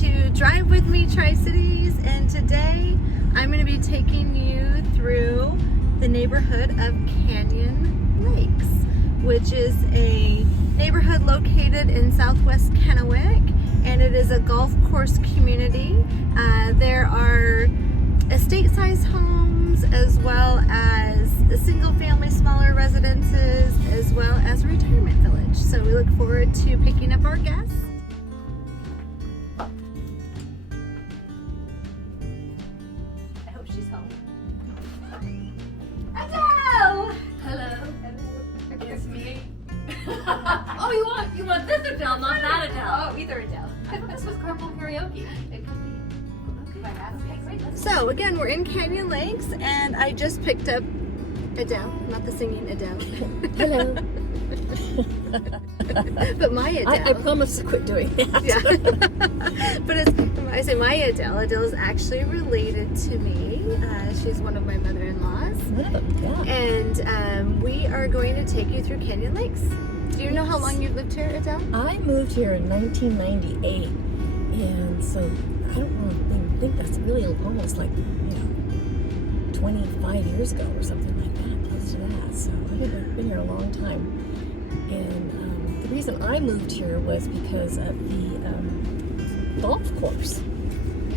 to Drive With Me Tri-Cities, and today I'm going to be taking you through the neighborhood of Canyon Lakes, which is a neighborhood located in southwest Kennewick, and it is a golf course community. There are estate-sized homes as well as single-family smaller residences as well as a retirement village. So we look forward to picking up our guests. I hope she's home. Adele! Hello. It's me. Oh, you want this Adele, not that Adele. Oh, either Adele. I thought this was carpool karaoke. It could be. Okay, great. So again, we're in Canyon Lakes, and I just picked up Adele, not the singing Adele. Hello. But my Adele. I promise to quit doing that. Yeah. But I say my Adele. Adele is actually related to me. She's one of my mother-in-laws. One of them, yeah. And we are going to take you through Canyon Lakes. Do you know how long you've lived here, Adele? I moved here in 1998, and so I don't think that's really almost like 25 years ago or something like that, close to that. So I've been here a long time. And the reason I moved here was because of the golf course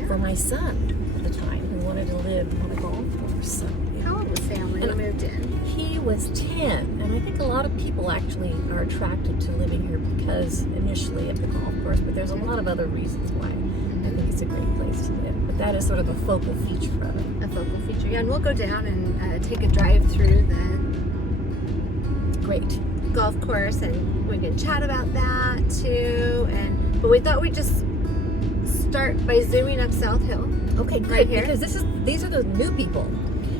for my son at the time, who wanted to live on a golf course. So, How old was Sam when you moved in? He was 10, and I think a lot of people actually are attracted to living here because initially of the golf course, but there's a lot of other reasons why I think it's a great place to live. But that is sort of a focal feature of it. A focal feature, yeah. And we'll go down and take a drive through the Great. golf course, and we can chat about that too. But we thought we'd just start by zooming up South Hill. Okay, great. Right here? Because these are the new people.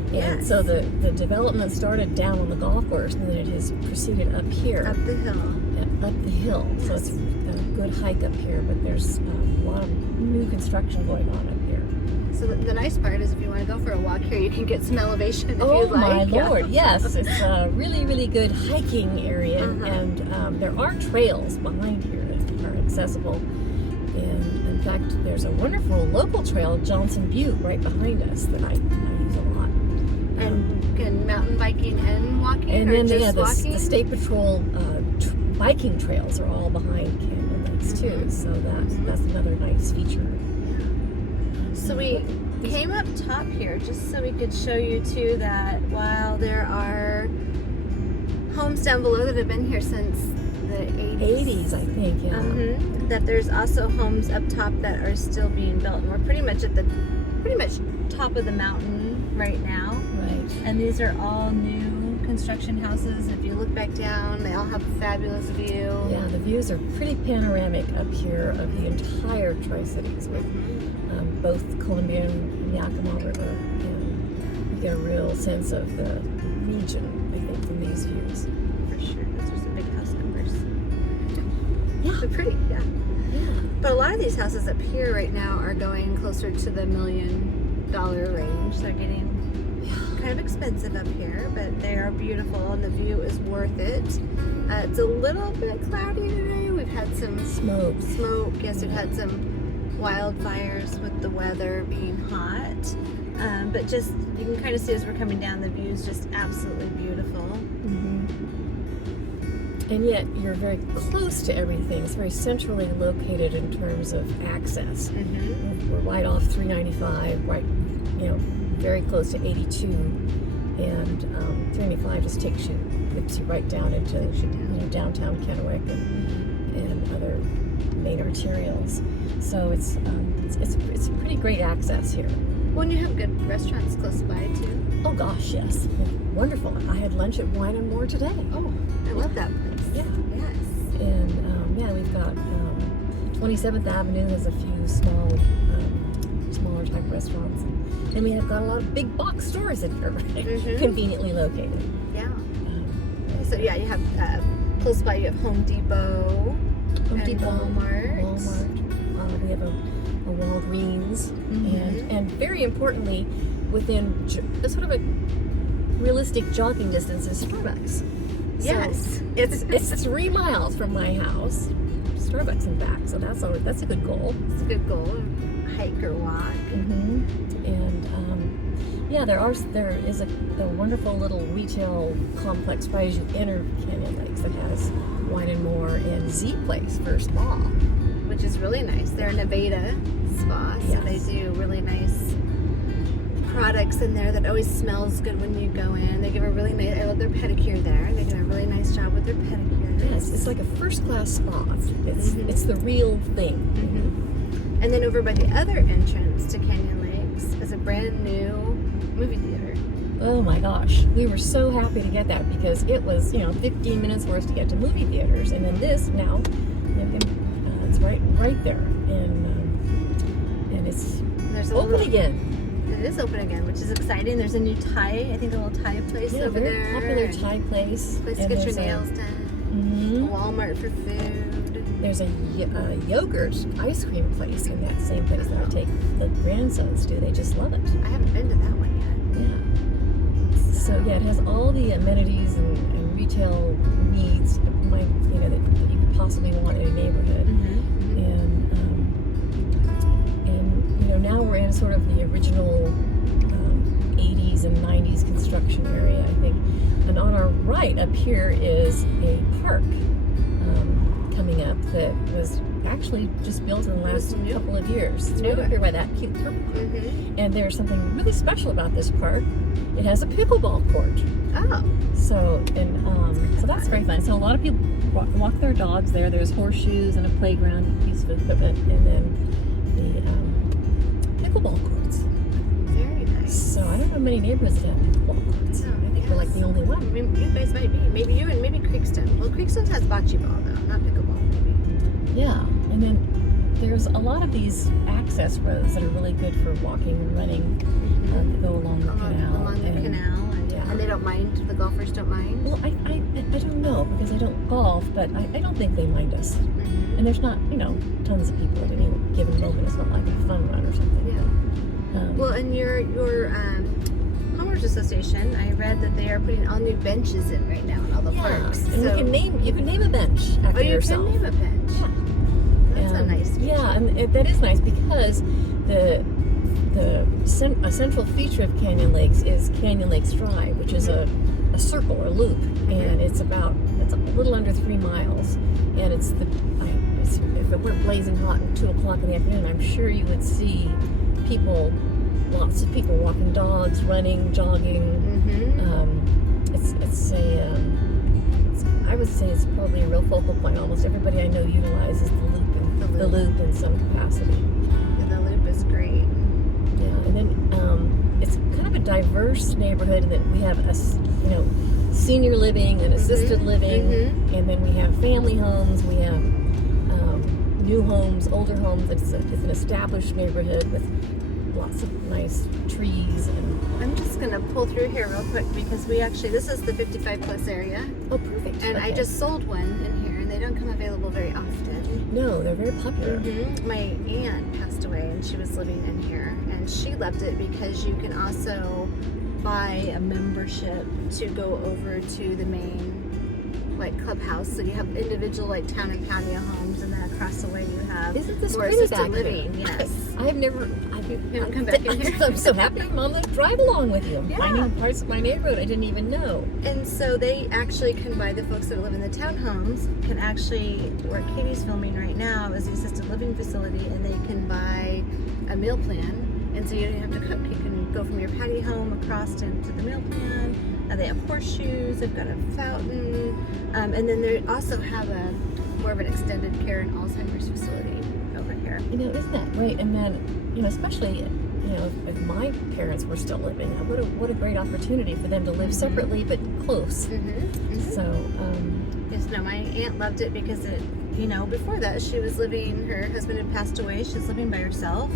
And Yes. so the development started down on the golf course, and then it has proceeded up here. Up the hill. Up the hill. So it's a good hike up here, but there's a lot of new construction going on up here. So the nice part is if you want to go for a walk here, you can get some elevation if Oh you'd like. my Lord, yes. It's a really, really good hiking area, and there are trails behind here that are accessible. And in fact, there's a wonderful local trail, Johnson Butte, right behind us that I use a lot. And can mountain biking and walking, And or then just walking? the State Patrol biking trails are all behind Canyon Lakes too, so that's another nice feature. So we came up top here just so we could show you too that while there are homes down below that have been here since the 80s, I think, yeah. that there's also homes up top that are still being built, and we're pretty much at the top of the mountain right now. Right. And these are all new construction houses. If you look back down, they all have a fabulous view. Yeah, the views are pretty panoramic up here of the entire Tri-Cities with both Columbia and Yakima River. And you get a real sense of the region, I think, from these views. For sure. Those are some big house numbers. Yeah. They're pretty, yeah. Yeah. But a lot of these houses up here right now are going closer to the $1 million range. They're getting kind of expensive up here, but they are beautiful and the view is worth it. It's a little bit cloudy today. We've had some Smoke. Yes, we've had some wildfires with the weather being hot. But just, you can kind of see as we're coming down, the view is just absolutely beautiful. And yet you're very close to everything. It's very centrally located in terms of access. We're right off 395, right, very close to 82, and 395 just puts you right down into downtown Kennewick and other main arterials. So it's pretty great access here. Well, and you have good restaurants close by too. Oh gosh, yes, wonderful. I had lunch at Wine and More today. Oh, I love that place. Yeah. Yes. And we've got 27th Avenue has a few smaller type restaurants, and we have got a lot of big box stores in here, conveniently located. Yeah. So yeah, you have close by. You have Home Depot, Walmart. We have a Walgreens, and very importantly, within sort of a realistic jogging distance is Starbucks. Yes. So it's 3 miles from my house. Starbucks and back. So that's a good goal. It's a good goal. Hike or walk. And yeah, there is a wonderful little retail complex right as you enter Canyon Lakes that has Wine and More and Z Place for spa, which is really nice. They're a Nevada spa, so they do really nice products in there that always smells good when you go in. They give a really nice, I love their pedicure there. They do a really nice job with their pedicure. Yes, it's like a first class spa. It's the real thing. And then over by the other entrance to Canyon Lakes is a brand new movie theater. Oh my gosh, we were so happy to get that because it was 15 minutes for us to get to movie theaters, and then this now it's right there, and it's open again. It is open again, which is exciting. There's a new Thai, I think a little Thai place over there. Yeah, very popular Thai place. Place to get your nails done. A Walmart for food. There's a yogurt ice cream place in that same place that I take the grandsons to. They just love it. I haven't been to that one yet. Yeah. So yeah, it has all the amenities and retail needs that you could possibly want in a neighborhood. And now we're in sort of the original 80s and 90s construction area, I think. And on our right up here is a park coming up that was actually just built in the last couple of years. It's right up here by that cute purple park. And there's something really special about this park. It has a pickleball court. Oh. So that's very fun. So a lot of people walk their dogs there. There's horseshoes and a playground piece of equipment, and then the pickleball courts. Very nice. So I don't know many neighborhoods that have pickleball courts. I think we're like the only one. You guys might be. Maybe you and maybe Creekstone. Well, Creekstone has bocce ball though, not pickleball maybe. Yeah, and then there's a lot of these access roads that are really good for walking and running that go along the canal. Along the canal. And they don't mind, the golfers don't mind? Well, I don't know because I don't golf, but I don't think they mind us. And there's not, tons of people at any given moment. It's not like a fun run or something. Yeah. Well, in your homeowners association, I read that they are putting all new benches in right now in all the parks. And you can name a bench after yourself. You can name a bench. Yeah. That's a nice feature. Yeah, and that is nice because a central feature of Canyon Lakes is Canyon Lakes Drive, which is a circle or loop, and it's a little under 3 miles, and if it weren't blazing hot at 2 o'clock in the afternoon, I'm sure you would see lots of people walking dogs, running, jogging. I would say it's probably a real focal point. Almost everybody I know utilizes the loop in some capacity. And the loop is great. Yeah, and then it's kind of a diverse neighborhood in that we have senior living and assisted living, and then we have family homes, we have new homes, older homes. It's an established neighborhood with lots of nice trees. And I'm just gonna pull through here real quick because this is the 55 plus area. Oh, perfect. And I just sold one in here, and they don't come available very often. No, they're very popular. My aunt passed away, and she was living in here, and she loved it because you can also buy a membership to go over to the main clubhouse. So you have individual town and patio homes, and then across the way you have more assisted living. Yes. I haven't come back in here. I'm so happy I'm on the drive along with you. Yeah. Finding parts of my neighborhood I didn't even know. And so they actually can buy, the folks that live in the townhomes can actually, where Katie's filming right now is the assisted living facility, and they can buy a meal plan. And so you don't have to cook. You can go from your patio home across to the meal plan. They have horseshoes, they've got a fountain, and then they also have more of an extended care and Alzheimer's facility over here. Isn't that great? And then, especially, if my parents were still living, what a great opportunity for them to live separately but close. So, yes, no, my aunt loved it because before that she was living, her husband had passed away, she was living by herself.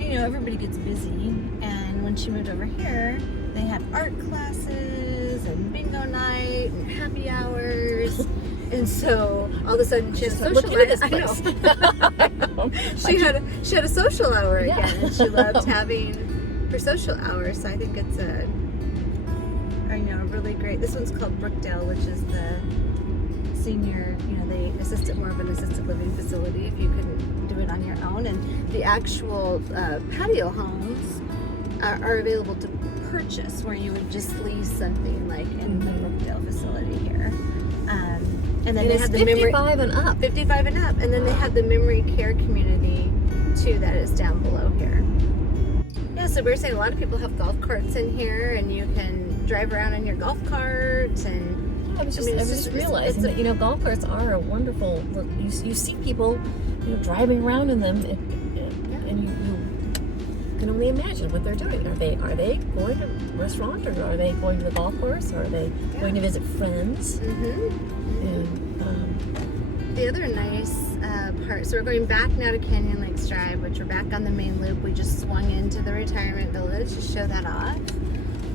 Everybody gets busy, and when she moved over here, they had art classes and bingo night and happy hours, and so all of a sudden she had a social hour. She had a social hour again, and she loved having her social hours. So I think it's a really great. This one's called Brookdale, which is the senior, they assist it more of an assisted living facility if you couldn't do it on your own. And the actual patio homes are available to purchase, where you would just lease something like in the Brookdale facility here. And then they have the 55 and up. 55 and up. And then they have the memory care community too that is down below here. Yeah, so we were saying a lot of people have golf carts in here, and you can drive around in your golf carts. And I was just realizing that golf carts are a wonderful. You see people, driving around in them, and you can only imagine what they're doing. Are they going to a restaurant, or are they going to the golf course, or are they going to visit friends? And the other nice part, so we're going back now to Canyon Lakes Drive, which we're back on the main loop. We just swung into the retirement village to show that off.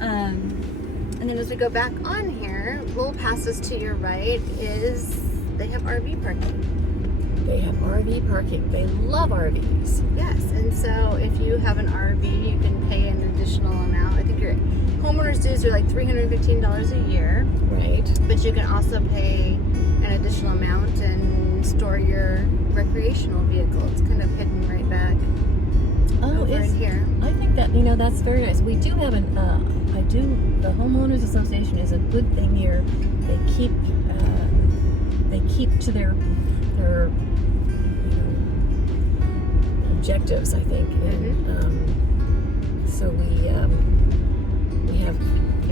And then as we go back on here, a little past us to your right they have RV parking. They have RV parking. They love RVs. Yes, and so if you have an RV, you can pay an additional amount. I think your homeowner's dues are like $315 a year. Right. But you can also pay an additional amount and store your recreational vehicle. It's kind of hidden right back over in here. I think that, that's very nice. We do have the homeowners association is a good thing here. They keep to their objectives, I think. And so we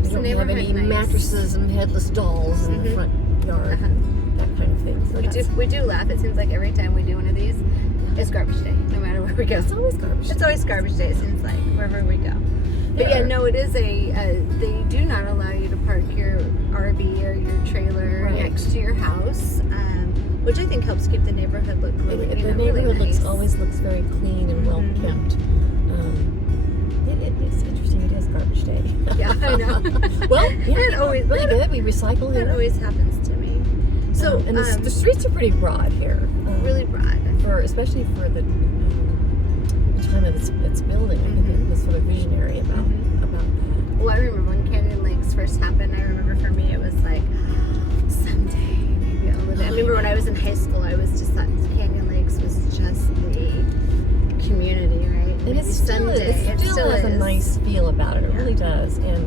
don't have any mattresses and headless dolls in the front yard, that kind of thing. So we do laugh. It seems like every time we do one of these, it's garbage day, no matter where we go. It's always garbage day. It's always garbage day, it seems like, wherever we go. But yeah, no, it is they do not allow you to park your RV or your trailer next to your house, which I think helps keep the neighborhood look really, the neighborhood really nice. always looks very clean and well kept. It's interesting. It is garbage day. Yeah, I know. Well, it always really good. We recycle here. That always happens to me. So and the streets are pretty broad here. Really broad. Especially for the time of its building. I think it was sort of visionary about that. Well, I remember when Canyon Lakes first happened. I remember for me it was like, someday maybe I'll live it. I remember when I was in high school, I was just thought Canyon Lakes was just the community, right? And it still has a nice feel about it. It really does. And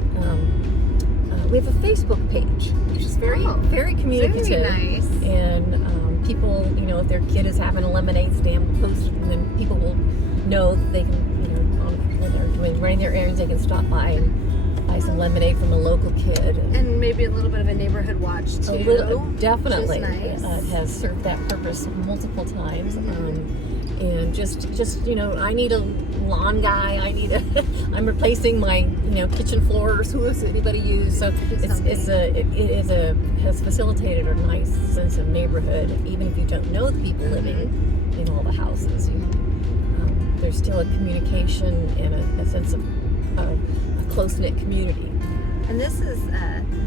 we have a Facebook page, which is very communicative. Very nice. And people, if their kid is having a lemonade stand, we'll post it, and then people will know that they can, when they're running their errands, they can stop by and buy some lemonade from a local kid. And maybe a little bit of a neighborhood watch too. Definitely. Nice. It has served that purpose multiple times. And just I need a lawn guy. I'm replacing my kitchen floors. Who has anybody used? So it has facilitated a nice sense of neighborhood, even if you don't know the people living in all the houses. There's still a communication and a sense of a close-knit community. And this is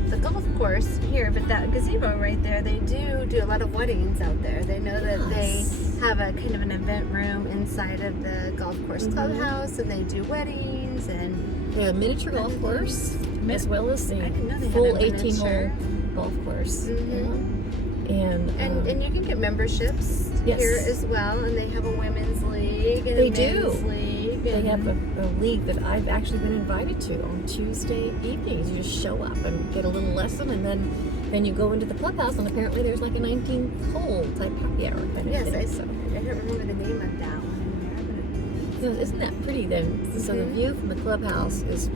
the golf course here, but that gazebo right there, they do a lot of weddings out there. They know that they have a kind of an event room inside of the golf course clubhouse, and they do weddings. And they have a miniature golf course, as well as the full 18-hole golf course. And you can get memberships here as well, and they have a women's league and a men's league. They have a league that I've actually been invited to on Tuesday evenings. You just show up and get a little lesson, and then you go into the clubhouse, and apparently there's like a 19-hole type happy hour kind of thing. I don't remember the name of that one. Isn't that pretty then? So the view from the clubhouse is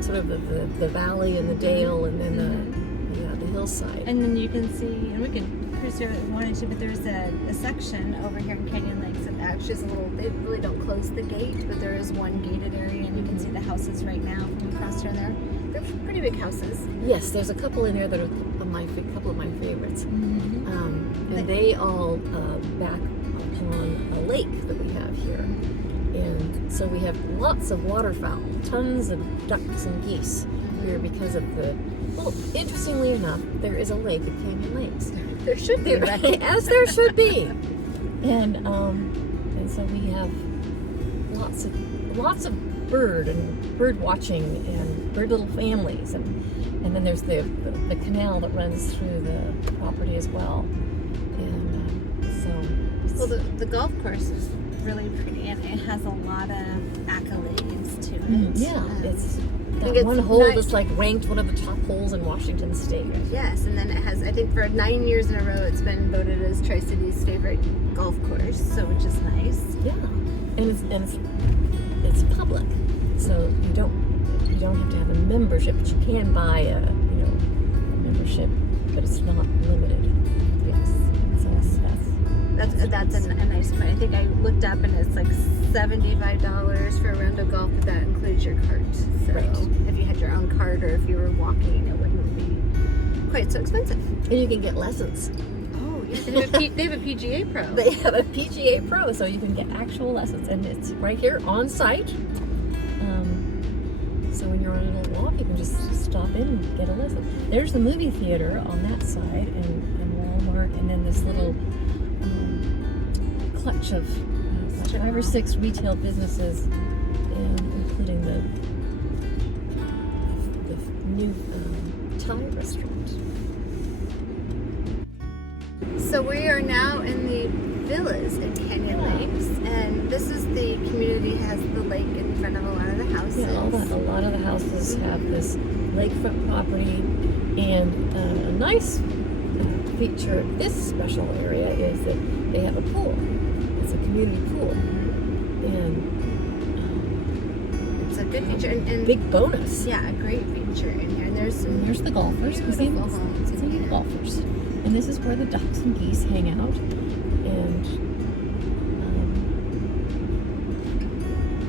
sort of the valley and the dale, and then the hillside. And then you can see, and we can cruise here if we wanted to, but there's a section over here in Canyon Lakes that actually is they really don't close the gate, but there is one gated area, and you can see the houses right now from across here and there. They're pretty big houses. Yes, there's a couple in there that are a couple of my favorites. And they all back upon a lake that we have here. And so we have lots of waterfowl, tons of ducks and geese here because of interestingly enough, there is a lake at Canyon Lakes. There should be, right? As there should be. And so we have lots of bird watching and bird little families, and then there's the canal that runs through the property as well. And well, the golf course is really pretty, and it has a lot of accolades to it. Yeah, it's that one hole that's like ranked one of the top holes in Washington State. Yes, and then it has, I think for 9 years in a row, it's been voted as Tri-City's favorite golf course, so which is nice. Yeah, and it's public, so you don't have to have a membership, but you can buy a membership, but it's not limited. Yes, so that's a nice point. I think I looked up and it's like $75 for a round of golf, but that includes your cart. So right. If you had your own cart or if you were walking, it wouldn't be quite so expensive. And you can get lessons. Oh yeah, they have a PGA Pro. They have a PGA Pro, so you can get actual lessons, and it's right here on site. So when you're on a little walk, you can just stop in and get a lesson. There's the movie theater on that side, and Walmart, and then this little clutch of 5 or 6 retail businesses, including the new Thai restaurant. So we are now in the villas in Canyon Lakes, and this is the community has the lake in front of a lot of the houses. Yeah, a lot of the houses have this lakefront property, and a nice feature of this special area is that they have a pool. It's a community pool, and it's a good feature and big bonus. Yeah, a great feature in here. And there's the golfers. Beautiful homes in here. The golfers, and this is where the ducks and geese hang out. And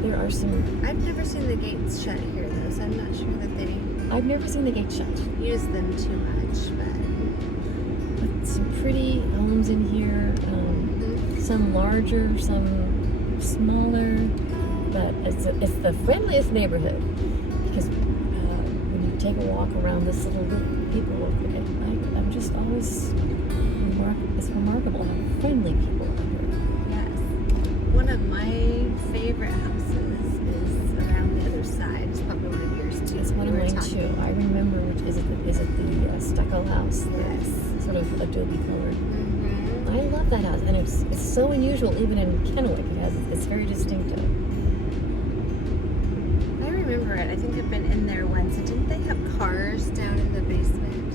there are some. I've never seen the gates shut here though, so I'm not sure that they. I've never seen the gate shut. Use them too much, but some pretty homes in here. Some larger, some smaller, but it's the friendliest neighborhood because when you take a walk around this little people, I'm just always it's remarkable how friendly people are here. Yes, one of my favorite houses is around the other side. It's probably one of yours too. It's one of mine too. I remember. Is it the stucco house? Yes, sort of adobe colored. I love that house, and it's so unusual. Even in Kennewick, it's very distinctive. I remember it. I think I've been in there once. And didn't they have cars down in the basement?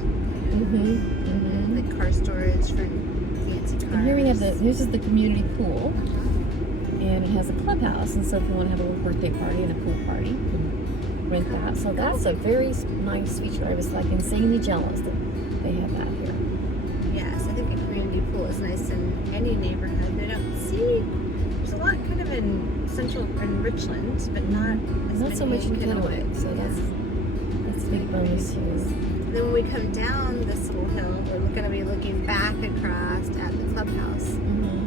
Like car storage for fancy cars. And here we have this is the community pool, and it has a clubhouse. And so if you want to have a little birthday party and a pool party, you can rent that. So that's a very nice feature. I was like insanely jealous that they have that here. Yes, I think a community pool is nice in any neighborhood. I don't see, there's a lot kind of in central in Richland, but not so much in Kennewick. So that's a big bonus here. Then when we come down this little hill, we're going to be looking back across at the clubhouse,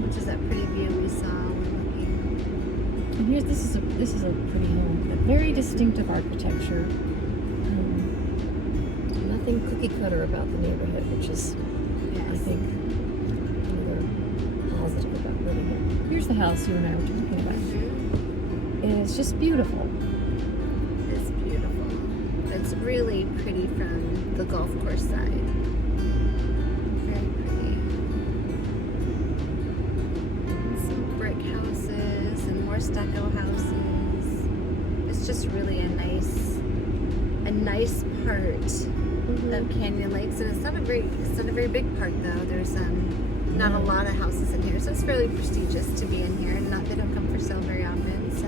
which is that pretty view we saw when looking. And here's this is a pretty home, but very distinctive architecture. Nothing cookie cutter about the neighborhood, which is. I think another positive about living here. Here's the house you and I were talking about. And it's just beautiful. It's beautiful. It's really pretty from the golf course side. Very pretty. And some brick houses and more stucco houses. It's just really a nice part of Canyon Lakes, and it's not a very big park though. There's not a lot of houses in here, so it's fairly prestigious to be in here, and they don't come for sale very often. So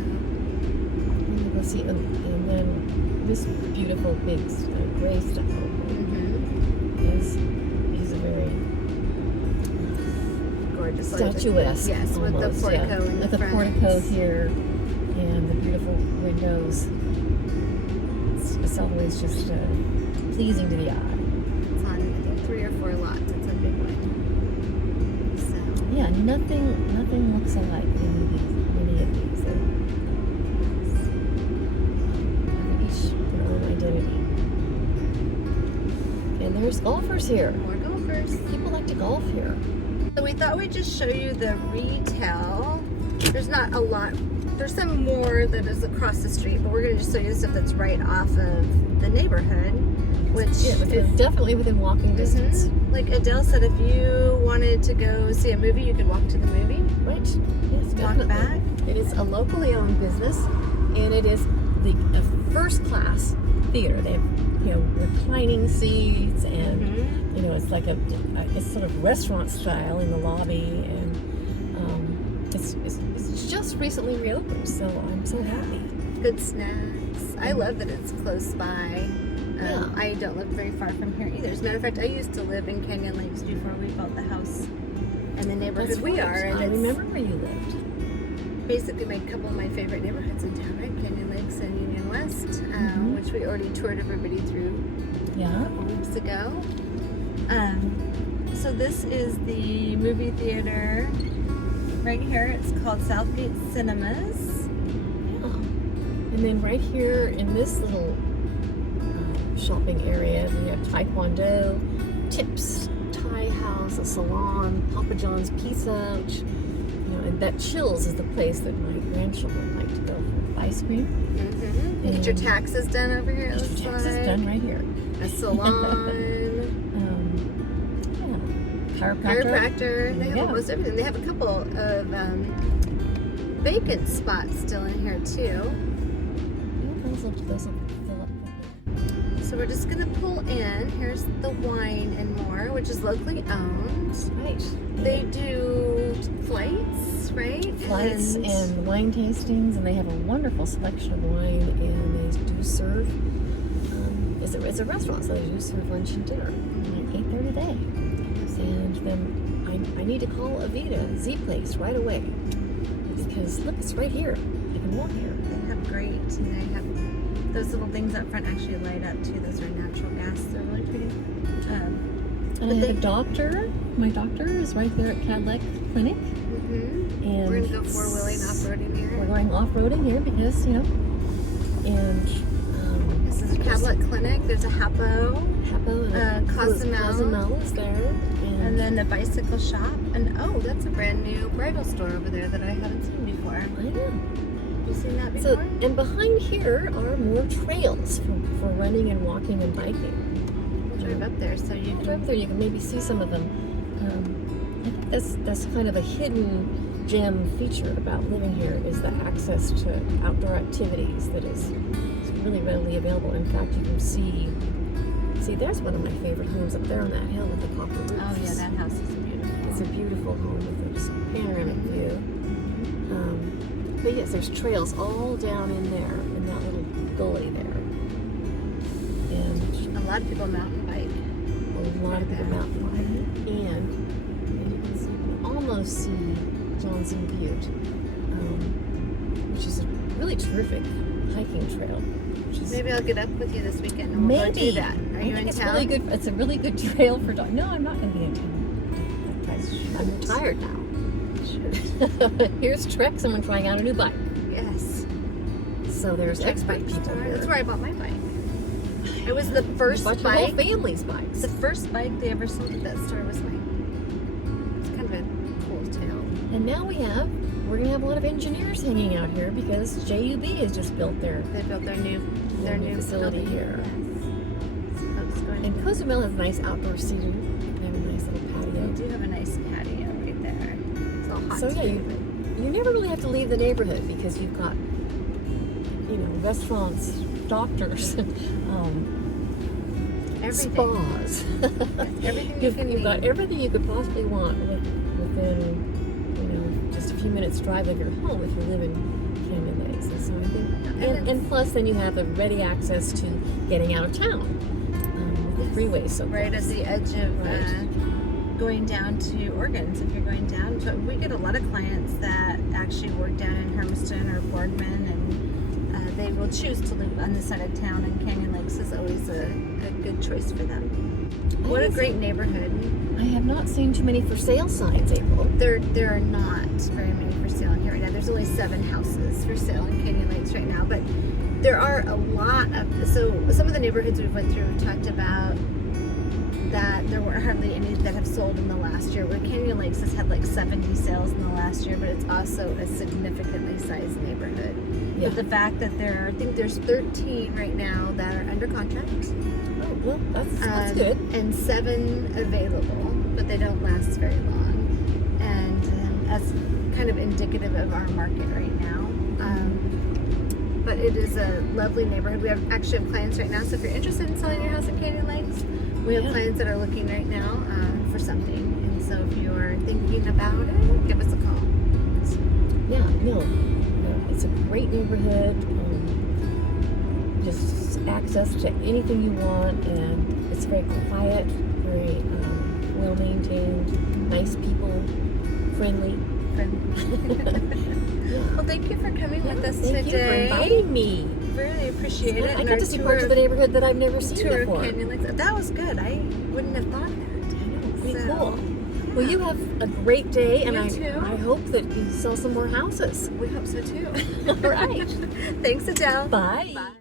we'll see, and then this beautiful big gray stucco is a very gorgeous, statuesque. Yes, with the portico in the front. With the portico here and the beautiful windows. It's always just pleasing to the eye. It's on, I think, 3 or 4 lots. It's a big one. So yeah, nothing looks alike in any of these. They each their own identity. And there's golfers here. More golfers. People like to golf here. So we thought we'd just show you the retail. There's not a lot There's some more that is across the street, but we're going to just show you the stuff that's right off of the neighborhood, which is definitely within walking distance. Like Adele said, if you wanted to go see a movie, you could walk to the movie. Right. Yes, walk definitely. back. It is a locally owned business, and it is a first-class theater. They have, reclining seats, and it's like it's sort of restaurant style in the lobby, and it's just recently reopened, so I'm so happy. Good snacks. I love that it's close by. I don't live very far from here either. As a matter of fact, I used to live in Canyon Lakes before we bought the house in the neighborhood we are. And I remember where you lived. Basically, a couple of my favorite neighborhoods in town, right? Canyon Lakes and Union West, which we already toured everybody through a couple weeks ago. So this is the movie theater right here. It's called Southgate Cinemas. Yeah. And then right here in this little shopping area, we have Taekwondo, Tips, Thai House, a salon, Papa John's Pizza, which, and that Chills is the place that my grandchildren like to go for ice cream. You get your taxes done over here. Get your taxes done right here. A salon. Chiropractor. They have almost everything. They have a couple of vacant spots still in here too. Those will fill up. So we're just gonna pull in. Here's the Wine and More, which is locally owned. Right. They do flights, right? Flights and wine tastings, and they have a wonderful selection of wine, and they do serve. It's a restaurant, so they do serve lunch and dinner at 8:30 a day. And then I need to call Avita Z Place right away, because look, it's right here. I can walk here. They have great, and they have those little things up front actually light up too. Those are natural gas. They're really pretty. And I have a doctor. My doctor is right there at Kennewick Clinic. And we're gonna go four-wheeling off-roading here. We're going off-roading here because and this is a Cadlet Clinic. There's a Hapo Cozumel is there, and then the bicycle shop. And that's a brand new bridal store over there that I haven't seen before. I know. You seen that before? So, and behind here are more trails for running and walking and biking. We'll drive up there so you can maybe see some of them. I think that's kind of a hidden gem feature about living here, is the access to outdoor activities that is really readily available. In fact, you can see there's one of my favorite homes up there on that hill with the copper roofs. Oh yeah, that house is beautiful. It's a beautiful home with this panoramic view. But yes, there's trails all down in there, in that little gully there. And a lot of people mountain bike. A lot of people mountain bike. And you can almost see Johnson Butte, which is a really terrific hiking trail. Maybe I'll get up with you this weekend and we'll go do that. Are you in town? Really good. It's a really good trail for dogs. No, I'm not going to be in town. I'm retired now. Sure. Here's Trek, someone trying out a new bike. Yes. So there's expert people here. That's where I bought my bike. It was the first bike. Your whole family's bikes. The first bike they ever sold at that store was mine. It's kind of a cool town. And now we're going to have a lot of engineers hanging out here because JUB has just built They built their new facility building here. Yes. And Cozumel has nice outdoor seating. They have a nice little patio. They do have a nice patio right there. It's all hot. So yeah, you never really have to leave the neighborhood because you've got, restaurants, doctors, spas. Everything You've got everything you could possibly want within just a few minutes drive of your home if you live in Canyon Lakes. And so I think, and plus then you have the ready access to getting out of town with the freeway. So right at the edge of going down to Oregon. So if you're going down, so we get a lot of clients that actually work down in Hermiston or Boardman, and they will choose to live on this side of town. And Canyon Lakes is always a good choice for them. What a great neighborhood. I have not seen too many for sale signs, April. There are not very many for sale in here right now. There's only 7 houses for sale in Canyon Lakes right now, but there are a lot of, so some of the neighborhoods we went through, we talked about that there weren't hardly any that have sold in the last year. Where Canyon Lakes has had like 70 sales in the last year, but it's also a significantly sized neighborhood. Yeah. But the fact that I think there's 13 right now that are under contract. Oh, well, that's good. And 7 available, but they don't last very long. And that's kind of indicative of our market right now. But it is a lovely neighborhood. We actually have clients right now, so if you're interested in selling your house in Canyon Lakes, we have clients that are looking right now for something. And so if you're thinking about it, give us a call. Yeah, no, it's a great neighborhood. Just access to anything you want, and it's very quiet, very well maintained, nice people, friendly. Well, thank you for coming with us Thank today. you for inviting me. Really appreciate it. I got to see parts of the neighborhood that I've never seen tour before. of Canyon Lakes. That was good. I wouldn't have thought that. Pretty cool. Well, you have a great day, and You too. I hope that you sell some more houses. We hope so too. All right. Thanks, Adele. Bye. Bye.